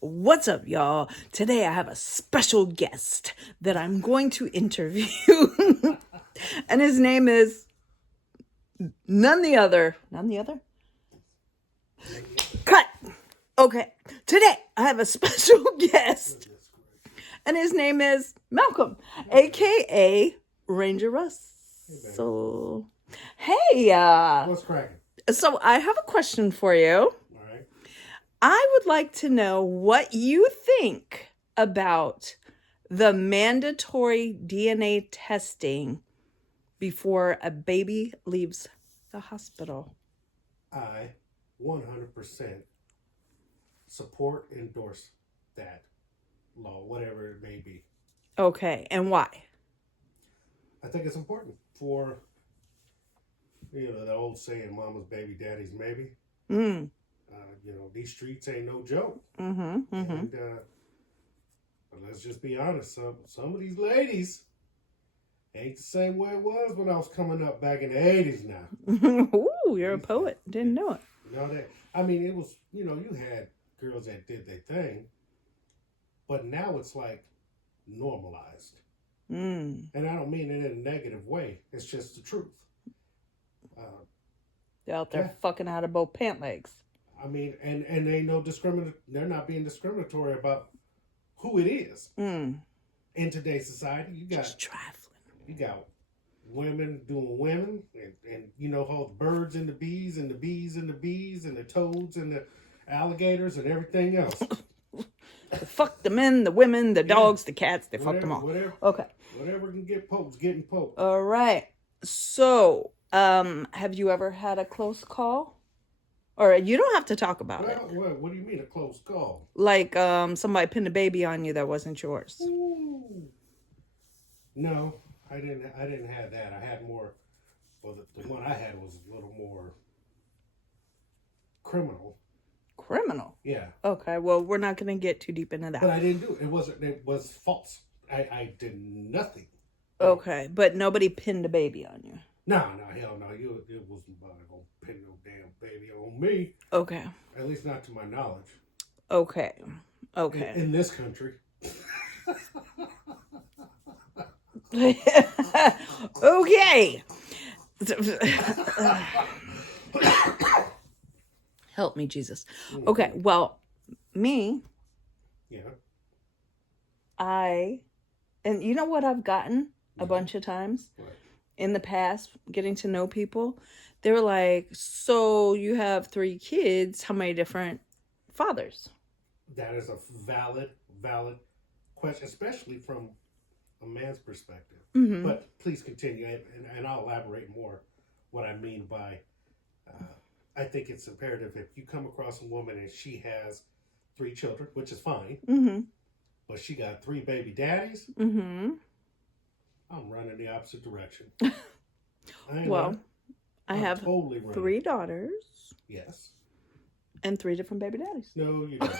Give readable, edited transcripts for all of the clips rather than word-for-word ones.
What's up, y'all? Today I have a special guest that I'm going to interview. And his name is none the other. Cut. Okay. Today I have a special guest. And his name is Malcolm, aka Ranger Russell. Hey, What's cracking? so I have a question for you. All right. I would like to know what you think about the mandatory DNA testing before a baby leaves the hospital. I 100% support, endorse that law, whatever it may be. Okay, and why? I think it's important for, the old saying, mama's baby, daddy's maybe. Mm. These streets ain't no joke. Mm-hmm. Mm-hmm. And but let's just be honest, some of these ladies ain't the same way it was when I was coming up back in the 80s now. Ooh, you're a poet. Didn't know it. It was, you had girls that did their thing, but now it's like normalized. Mm. And I don't mean it in a negative way. It's just the truth. They're out there fucking out of both pant legs. And they ain't no they're not being discriminatory about who it is. Mm. In today's society, Just trifling. You got women doing women, and all the birds and the bees and the bees and the bees and the toads and the alligators and everything else. Fuck the men, the women, the dogs, the cats. They fuck them all. Whatever can get poke's getting poked. All right. So, have you ever had a close call? Or you don't have to talk about it. What do you mean a close call? Like somebody pinned a baby on you that wasn't yours. Ooh. No, I didn't have that. I had more. Well, the one I had was a little more criminal. Criminal? Yeah. Okay. Well, we're not going to get too deep into that. But I didn't do it. It was false. I did nothing. Okay, but nobody pinned a baby on you. No, hell no. It wasn't going to pin no damn baby on me. Okay. At least not to my knowledge. Okay. In this country. Okay. Help me, Jesus. Okay, well, me. Yeah. And you know what I've gotten a bunch of times? What? In the past, getting to know people, they were like, so you have 3 kids, how many different fathers? That is a valid question, especially from a man's perspective. Mm-hmm. But please continue, and I'll elaborate more what I mean by, I think it's imperative if you come across a woman and she has 3 children, which is fine, Mm-hmm. but she got 3 baby daddies, Mm-hmm. I'm running the opposite direction. I have totally 3 daughters. Yes. And 3 different baby daddies. No, you don't.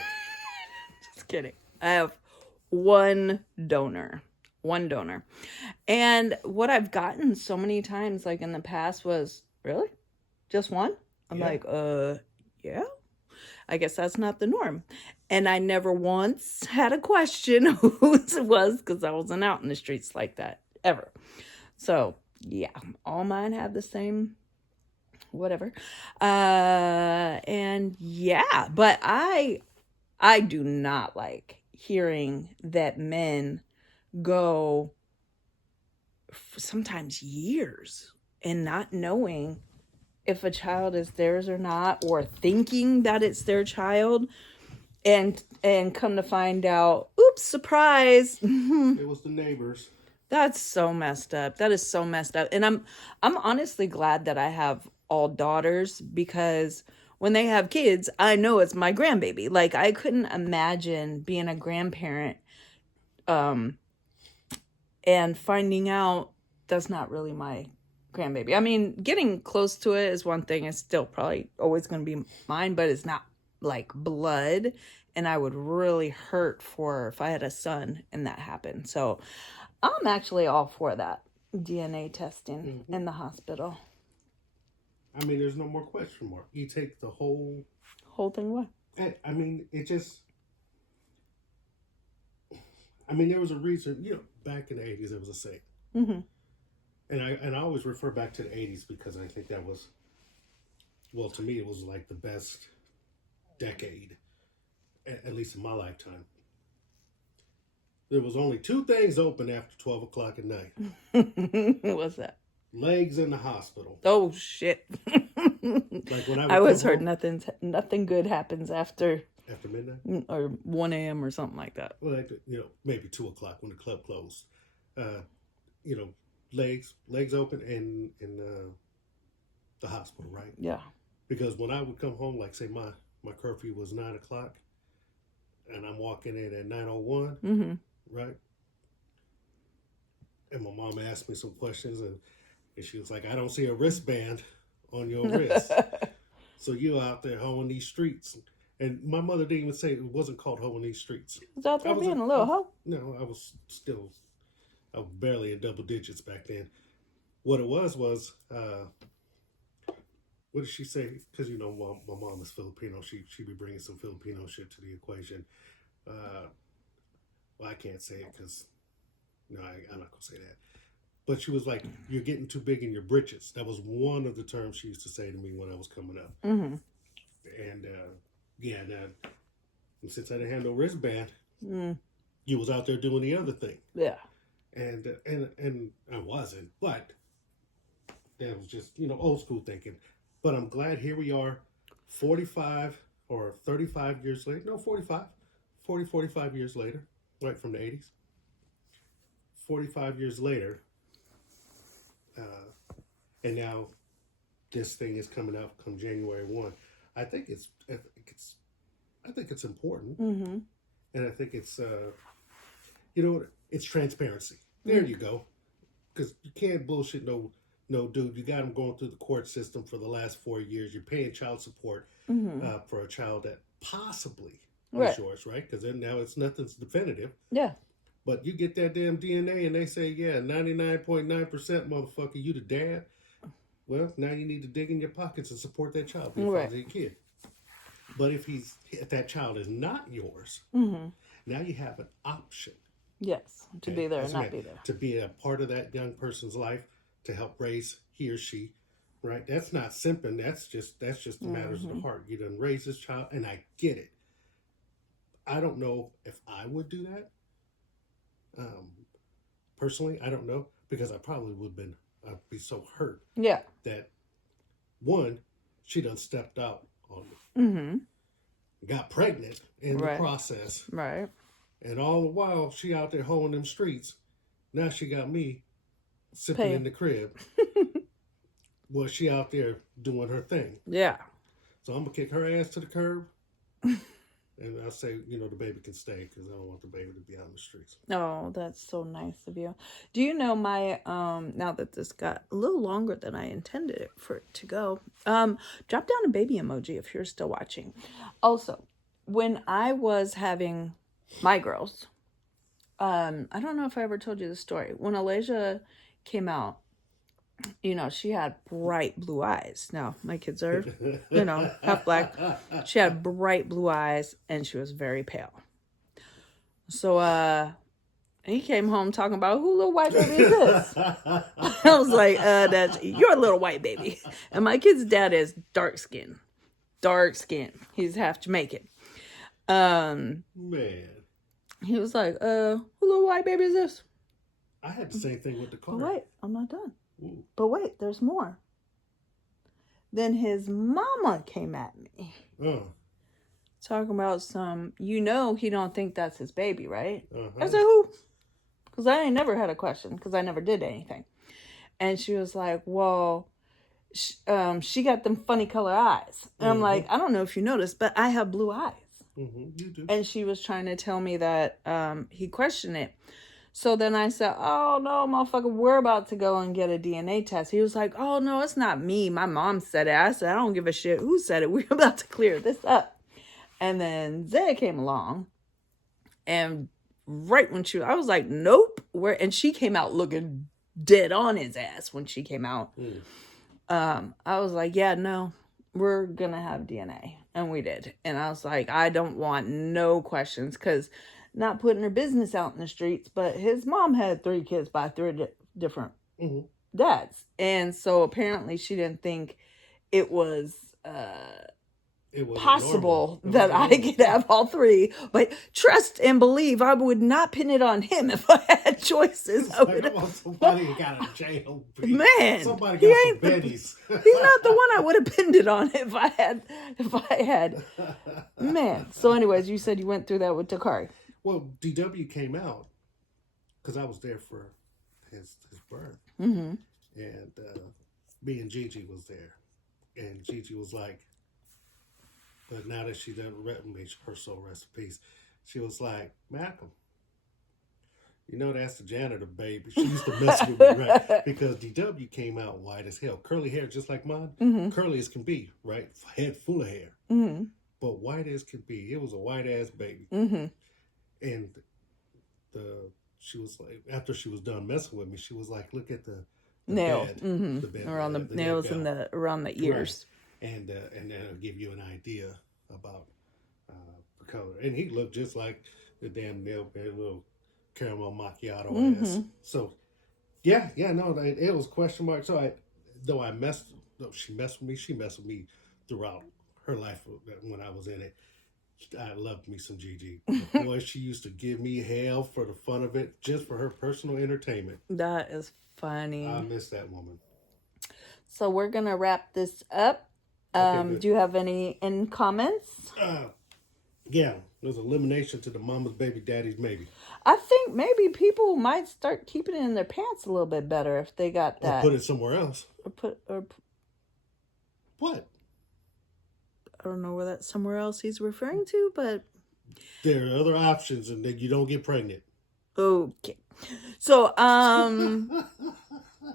Just kidding. I have one donor. And what I've gotten so many times, like in the past, was, really? Just one? I'm like, yeah. I guess that's not the norm. And I never once had a question whose it was, because I wasn't out in the streets like that, ever. So, yeah, all mine have the same whatever. And yeah, but I do not like hearing that men go sometimes years and not knowing if a child is theirs or not, or thinking that it's their child, and come to find out, oops, surprise. It was the neighbors. That's so messed up. That is so messed up. And I'm honestly glad that I have all daughters, because when they have kids, I know it's my grandbaby. Like, I couldn't imagine being a grandparent and finding out that's not really my grandbaby. I mean, getting close to it is one thing. It's still probably always going to be mine, but it's not like blood. And I would really hurt for if I had a son and that happened. So I'm actually all for that DNA testing in the hospital. I mean, there's no more question mark. You take the whole thing away. I mean, it just, I mean, there was a reason, back in the 80s, there was a saying. Mm-hmm. And I always refer back to the 80s because I think that was, well, to me, it was like the best decade, at least in my lifetime. There was only two things open after 12 o'clock at night. What's that? Legs in the hospital. Oh, shit. Like when I always heard home, nothing good happens after midnight? or 1 a.m. or something like that. Well, maybe 2 o'clock when the club closed. You know, legs open in the hospital, right? Yeah. Because when I would come home, like say my curfew was 9 o'clock, and I'm walking in at 9:01, Mm-hmm. right? And my mom asked me some questions, and she was like, "I don't see a wristband on your wrist, so you out there hoeing these streets." And my mother didn't even say it wasn't called hoeing these streets. Was out there being a little hoe? No, I was barely in double digits back then. What it was, what did she say? Because my mom is Filipino. She be bringing some Filipino shit to the equation. Well, I can't say it because no, I'm not gonna say that. But she was like, "You're getting too big in your britches." That was one of the terms she used to say to me when I was coming up. Mm-hmm. And since I didn't have no wristband, you was out there doing the other thing. Yeah. And I wasn't, but that was just old school thinking. But I'm glad here we are, 45 or 35 years later. No, 45 years later, right from the 80s. 45 years later, and now this thing is coming up come January 1. I think it's important, Mm-hmm. and I think it's it's transparency. There you go, because you can't bullshit no dude. You got him going through the court system for the last 4 years. You're paying child support for a child that possibly is yours, right? Because now nothing's definitive. Yeah. But you get that damn DNA and they say, 99.9% motherfucker, you the dad. Well, now you need to dig in your pockets and support that child because he's a kid. But if that child is not yours, now you have an option. Yes, to be there or not be there. To be a part of that young person's life, to help raise he or she, right? That's not simping. That's just the matters of the heart. You done raise this child, and I get it. I don't know if I would do that. Personally, I don't know, because I probably I'd be so hurt. Yeah. That one, she done stepped out on me. Mm-hmm. Got pregnant in the process. Right. And all the while, she out there hoeing them streets. Now she got me sipping in the crib. Well, she out there doing her thing. Yeah. So I'm going to kick her ass to the curb. And I say, the baby can stay because I don't want the baby to be out in the streets. Oh, that's so nice of you. Do you know my, now that this got a little longer than I intended it for it to go, drop down a baby emoji if you're still watching. Also, when I was having my girls, I don't know if I ever told you the story. When Alasia came out, she had bright blue eyes. Now, my kids are, half black. She had bright blue eyes, and she was very pale. So, he came home talking about, who little white baby is this? I was like, that's your little white baby. And my kid's dad is dark skin. He's half Jamaican. Man. He was like, who little white baby is this? I had the same thing with the car. But wait, I'm not done. Ooh. But wait, there's more. Then his mama came at me. Talking about he don't think that's his baby, right? I said, who? Because I ain't never had a question, because I never did anything. And she was like, well, she got them funny color eyes. And I'm like, I don't know if you noticed, but I have blue eyes. You do. And she was trying to tell me that he questioned it. So then I said, oh, no, motherfucker, we're about to go and get a DNA test. He was like, oh, no, it's not me. My mom said it. I said, I don't give a shit who said it. We're about to clear this up. And then Zaya came along. And right when I was like, nope. And she came out looking dead on his ass when she came out. I was like, yeah, no, we're going to have DNA. And we did. And I was like, I don't want no questions, because not putting her business out in the streets, but his mom had 3 kids by 3 different Mm-hmm. dads. And so apparently she didn't think it was It was possible normal. that I could have all 3. But trust and believe, I would not pin it on him if I had choices. I would. Like, I want somebody who got a jail. Man, Somebody he got some ain't the- Betty's. He's not the one I would have pinned it on if I had. Man. So anyways, you said you went through that with Takari. Well, DW came out because I was there for his birth. Mm-hmm. And me and Gigi was there. And Gigi was like, but now that she done made her soul rest in peace, she was like, Malcolm, you know that's the janitor, baby. She used to mess with me, right? Because DW came out white as hell. Curly hair just like mine. Mm-hmm. Curly as can be, right? Head full of hair. Mm-hmm. But white as can be. It was a white ass baby. Mm-hmm. And she was like, after she was done messing with me, she was like, look at the Nail. bed, Mm-hmm. the bed, around the nails and around the ears. Right. And that'll give you an idea about the color. And he looked just like the damn nail bed, little caramel macchiato ass. So no, it was question mark. So she messed with me. She messed with me throughout her life when I was in it. I loved me some Gigi. Boy, she used to give me hell for the fun of it, just for her personal entertainment. That is funny. I miss that woman. So we're gonna wrap this up. Okay, do you have any end comments? Yeah, there's elimination to the mama's baby, daddy's maybe. I think maybe people might start keeping it in their pants a little bit better if they got that. Or put it somewhere else. What? I don't know where that somewhere else he's referring to, but There are other options, and then you don't get pregnant. okay. So,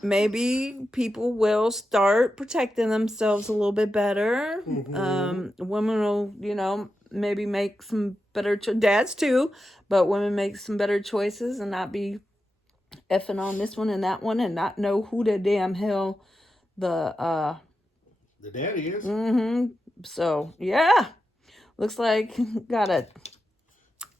maybe people will start protecting themselves a little bit better. Mm-hmm. Women will, maybe make some better dads too, but women make some better choices and not be effing on this one and that one and not know who the damn hell the daddy is. Mm-hmm. So yeah, looks like gotta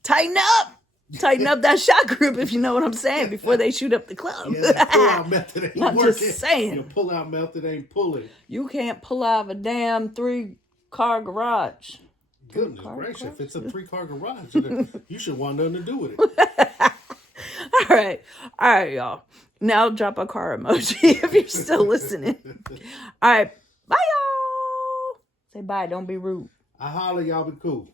tighten up that shot group, if you know what I'm saying, before they shoot up the club. Yeah, that pull-out method ain't I'm working. just saying. Your pull-out method ain't pulling. You can't pull out of a damn 3-car garage. Goodness gracious, if it's a 3-car garage, you should want nothing to do with it. All right, y'all. Now drop a car emoji if you're still listening. All right, bye, y'all. Say bye. Don't be rude. I holler, y'all be cool.